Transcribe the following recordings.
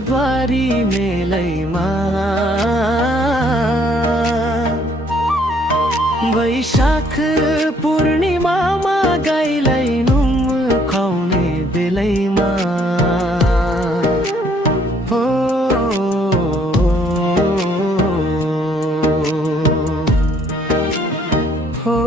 द्वारी मेलैमा वैशाख पूर्णिमामा गाईलाई नुम खुवाउने बेलैमा हो हो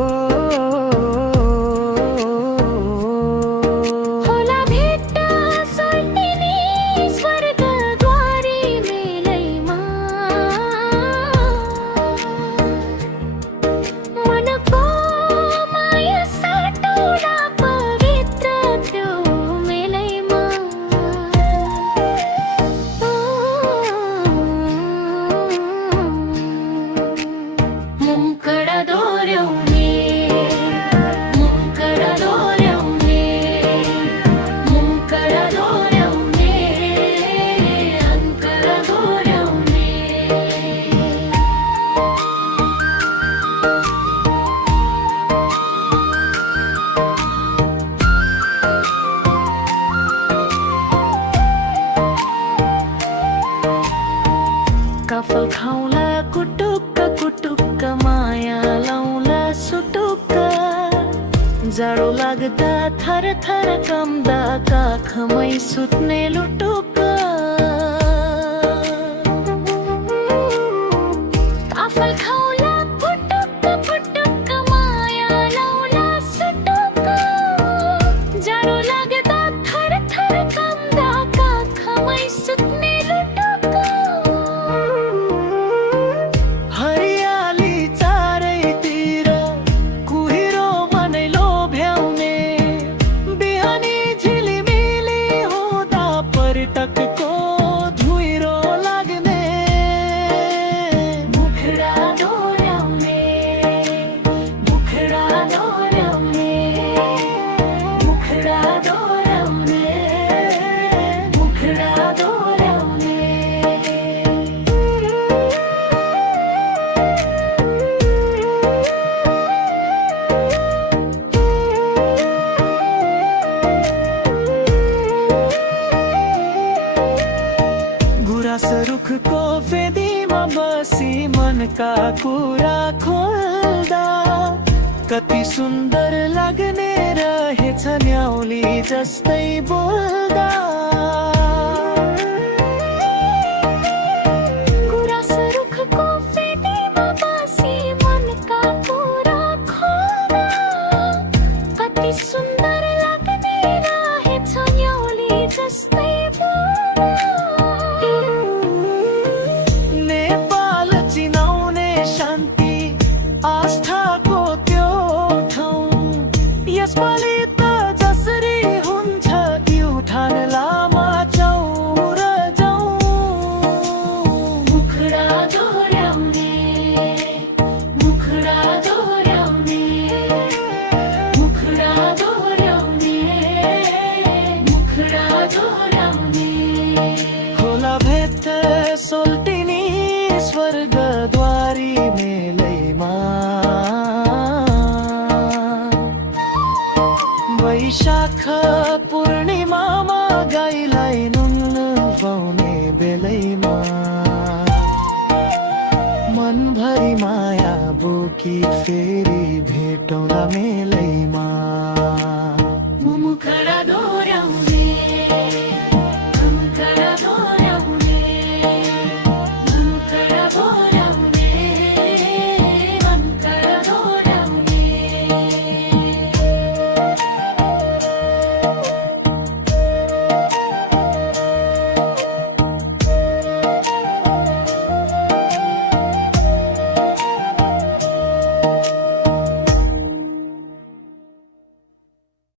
कफल खाउला कुटुक्क कुटुक्क माया लाउला सुटुक्क जाडो लाग्दा थर थर कम्दा काखमै सुत्ने लुटुक्क कफल खाउला कुटुक्क कुटुक्क माया लाउला सुटुक्क जाडो लाग्दा थर थर कम्दा काखमै सुत्ने टकको धुइरो लाग्ने मुखडा दोहोऱ्याउने मुखडा दोहोऱ्याउने मुखडा दोहोऱ्याउने मुखडा दोहोऱ्याउने रुखको फेदीमा बसी मनका कुरा खोल्दा कति सुन्दर लाग्ने रहेछ न्याउली जस्तै बोल्दा गुराँस रुखको फेदीमा बसी मनका कुरा खोल्दा कति सुन्दर लाग्ने रहेछ न्याउली जस्तै बोल्दा आस्थाको त्यो ठाउँ यसपालि त जसरी हुन्छ युठान लामा चौर जाउँ मुखडा दोहोऱ्याउने मुखडा दोहोऱ्याउने मुखडा दोहोऱ्याउने मुखडा दोहोऱ्याउने खोला भेट सोल्टिनी स्वर्गद्वारी मेलैमा वैशाख पूर्णिमामा गाईलाई नुन खुवाउने बेलैमा मनभरि माया बोकी फेरि भेटौँला मेलैमा।